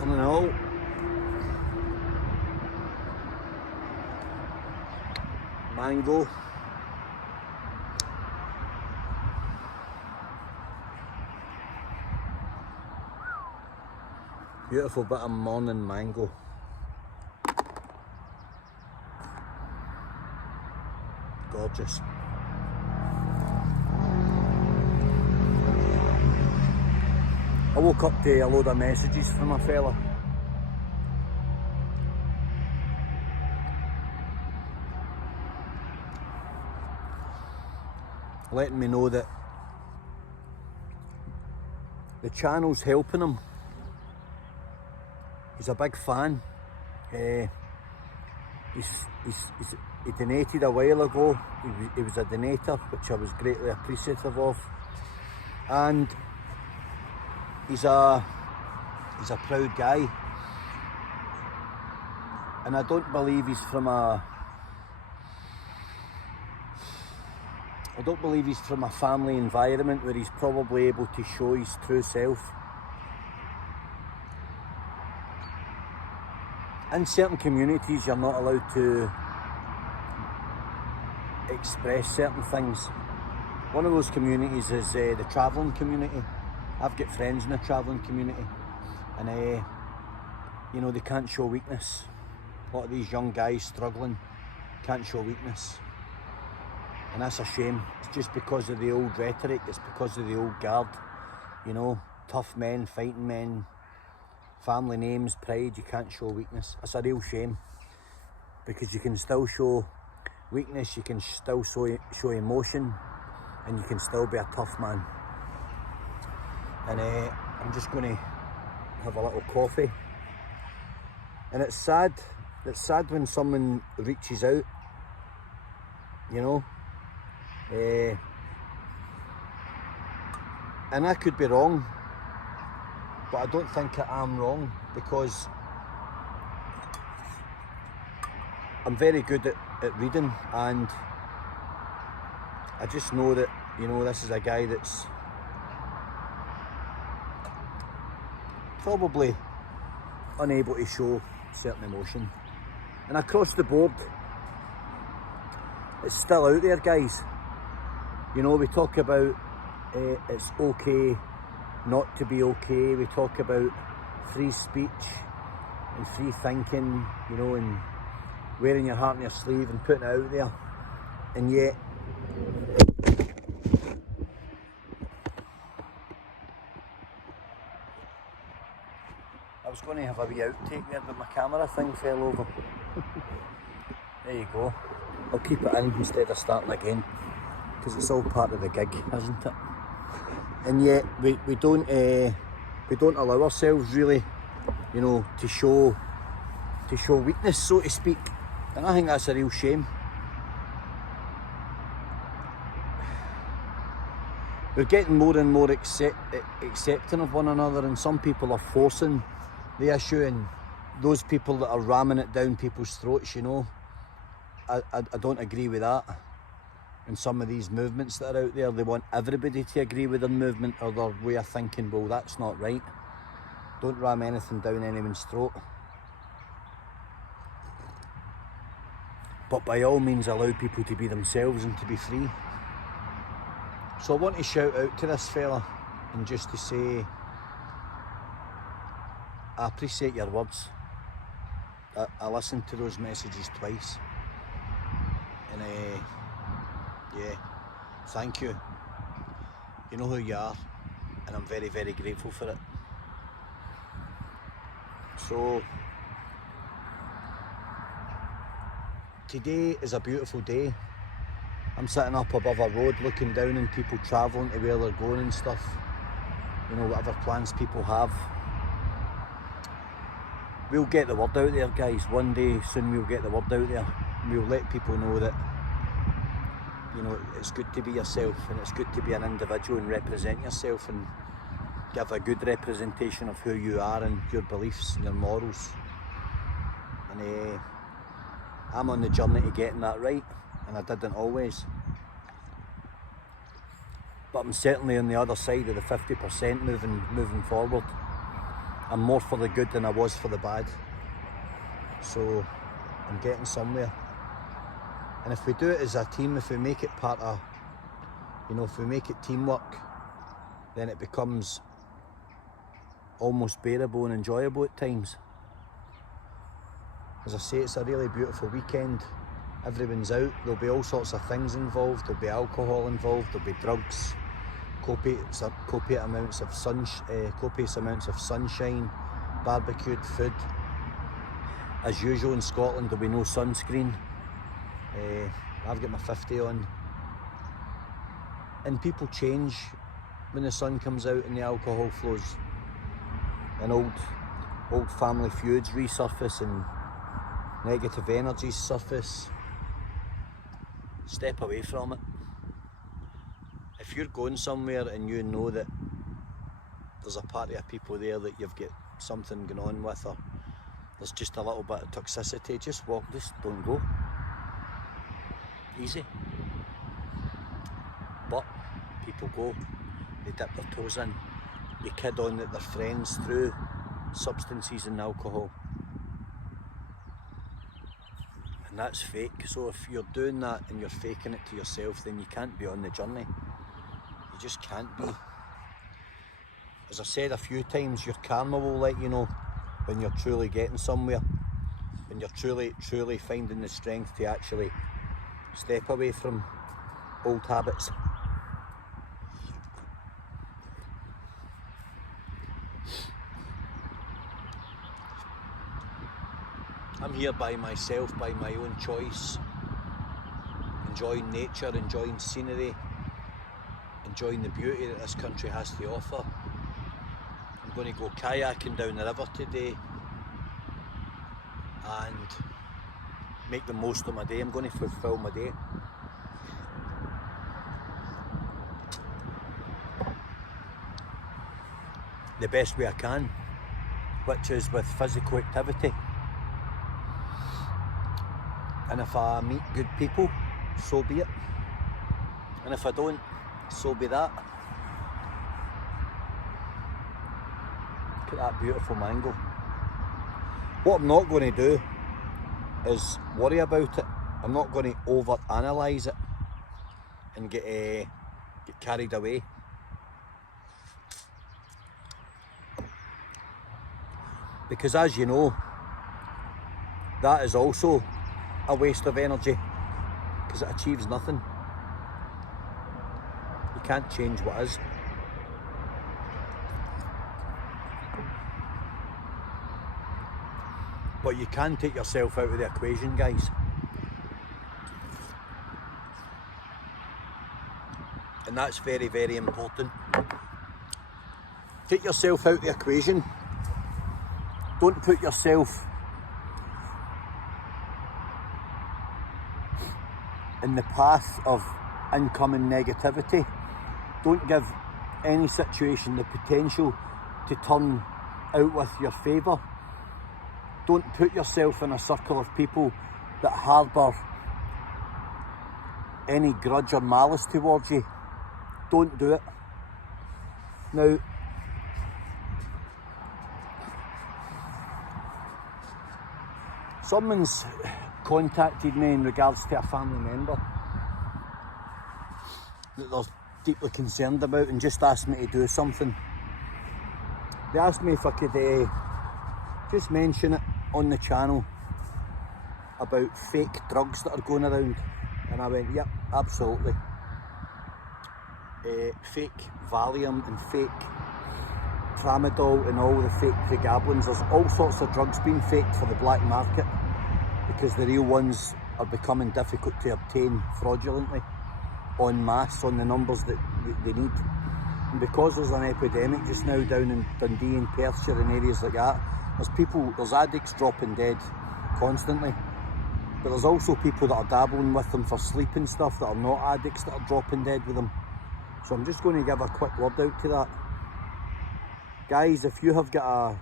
All in all, mango, beautiful bit of morning mango. Gorgeous. I woke up to a load of messages from a fella. Letting me know that the channel's helping him. He's a big fan. He donated a while ago. He was a donator, which I was greatly appreciative of. And he's a proud guy. And I don't believe he's from a family environment where he's probably able to show his true self. In certain communities, you're not allowed to express certain things. One of those communities is the travelling community. I've got friends in the travelling community, and you know, they can't show weakness. A lot of these young guys struggling can't show weakness, and that's a shame. It's just because of the old rhetoric. It's because of the old guard. You know, tough men, fighting men, family names, pride. You can't show weakness. That's a real shame, because you can still show weakness. You can still show emotion, and you can still be a tough man. And I'm just going to have a little coffee. And it's sad when someone reaches out, you know. And I could be wrong, but I don't think I am wrong, because I'm very good at reading, and I just know that, you know, this is a guy that's probably unable to show certain emotion. And across the board, it's still out there, guys. You know, we talk about it's okay not to be okay. We talk about free speech and free thinking, you know, and wearing your heart on your sleeve and putting it out there. And yet, I was going to have a wee outtake there, but my camera thing fell over. There you go. I'll keep it in instead of starting again, because it's all part of the gig, isn't it? And yet we don't allow ourselves really, you know, to show weakness, so to speak. And I think that's a real shame. We're getting more and more accepting of one another, and some people are forcing the issue, and those people that are ramming it down people's throats, you know, I don't agree with that. And some of these movements that are out there, they want everybody to agree with their movement or their way of thinking. Well, that's not right. Don't ram anything down anyone's throat. But by all means, allow people to be themselves and to be free. So I want to shout out to this fella and just to say, I appreciate your words. I listened to those messages twice, and yeah, thank you. You know who you are, and I'm very, very grateful for it. So today is a beautiful day. I'm sitting up above a road looking down on people travelling to where they're going and stuff, you know, whatever plans people have. We'll get the word out there, guys. One day soon we'll get the word out there. We'll let people know that, you know, it's good to be yourself, and it's good to be an individual and represent yourself and give a good representation of who you are and your beliefs and your morals. And I'm on the journey to getting that right, and I didn't always. But I'm certainly on the other side of the 50% moving forward. I'm more for the good than I was for the bad. So I'm getting somewhere. And if we do it as a team, if we make it part of, you know, if we make it teamwork, then it becomes almost bearable and enjoyable at times. As I say, it's a really beautiful weekend. Everyone's out. There'll be all sorts of things involved. There'll be alcohol involved. There'll be drugs. Copious amounts of sunshine, barbecued food. As usual in Scotland, there'll be no sunscreen. I've got my 50 on. And people change when the sun comes out and the alcohol flows. And old family feuds resurface and negative energies surface. Step away from it. If you're going somewhere and you know that there's a party of people there that you've got something going on with, or there's just a little bit of toxicity, just don't go. Easy. But people go, they dip their toes in, they kid on that they're friends through substances and alcohol. And that's fake. So if you're doing that and you're faking it to yourself, then you can't be on the journey. You just can't be. As I said a few times, your karma will let you know when you're truly getting somewhere, when you're truly finding the strength to actually step away from old habits. I'm here by myself, by my own choice, enjoying nature, enjoying scenery, enjoying the beauty that this country has to offer. I'm going to go kayaking down the river today and make the most of my day. I'm going to fulfill my day. The best way I can, which is with physical activity. And if I meet good people, so be it. And if I don't, so be that. Look at that beautiful mango. What I'm not going to do is worry about it. I'm not going to over-analyse it and get carried away. Because as you know, that is also a waste of energy, because it achieves nothing. You can't change what is. But you can take yourself out of the equation, guys. And that's very, very important. Take yourself out of the equation. Don't put yourself in the path of incoming negativity. Don't give any situation the potential to turn out with your favour. Don't put yourself in a circle of people that harbour any grudge or malice towards you. Don't do it. Now, someone's contacted me in regards to a family member that they're deeply concerned about and just asked me to do something. They asked me if I could just mention it on the channel about fake drugs that are going around, and I went, yep, absolutely. Fake Valium and fake Tramadol and all the fake pregabalins. There's all sorts of drugs being faked for the black market, because the real ones are becoming difficult to obtain fraudulently, en masse, on the numbers that they need. And because there's an epidemic just now down in Dundee and Perthshire and areas like that, there's addicts dropping dead constantly. But there's also people that are dabbling with them for sleep and stuff that are not addicts that are dropping dead with them. So I'm just going to give a quick word out to that. Guys, if you have got a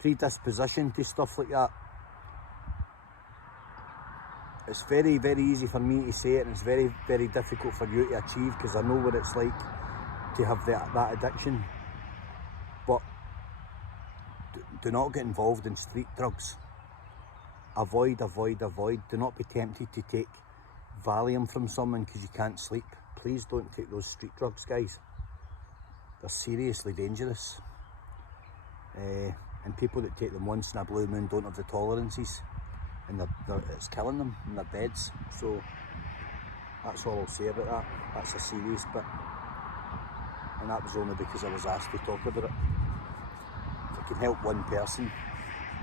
predisposition to stuff like that, it's very, very easy for me to say it, and it's very, very difficult for you to achieve, because I know what it's like to have that addiction. But do not get involved in street drugs. Avoid, avoid, avoid. Do not be tempted to take Valium from someone because you can't sleep. Please don't take those street drugs, guys. They're seriously dangerous. And people that take them once in a blue moon don't have the tolerances, and it's killing them in their beds. So that's all I'll say about that. That's a serious bit, and that was only because I was asked to talk about it. If I can help one person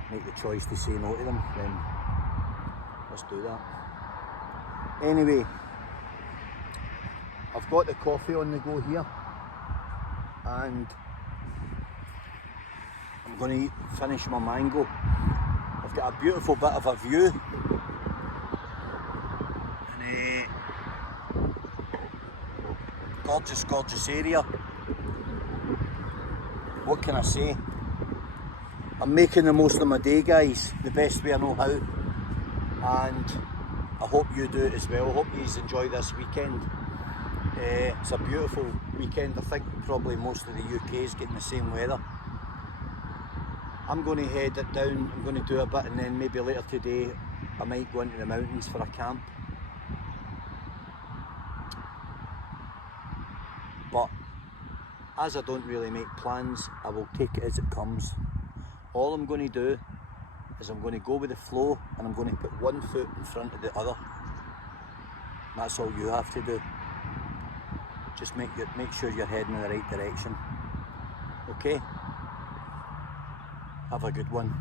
make the choice to say no to them, then let's do that. Anyway, I've got the coffee on the go here, and I'm going to finish my mango. I've got a beautiful bit of a view, and gorgeous, gorgeous area. What can I say? I'm making the most of my day, guys, the best way I know how, and I hope you do it as well. I hope you enjoy this weekend. It's a beautiful weekend. I think probably most of the UK is getting the same weather. I'm going to head it down, I'm going to do a bit, and then maybe later today I might go into the mountains for a camp. But as I don't really make plans, I will take it as it comes. All I'm going to do is I'm going to go with the flow, and I'm going to put one foot in front of the other. That's all you have to do. Just make sure you're heading in the right direction. Okay? Have a good one.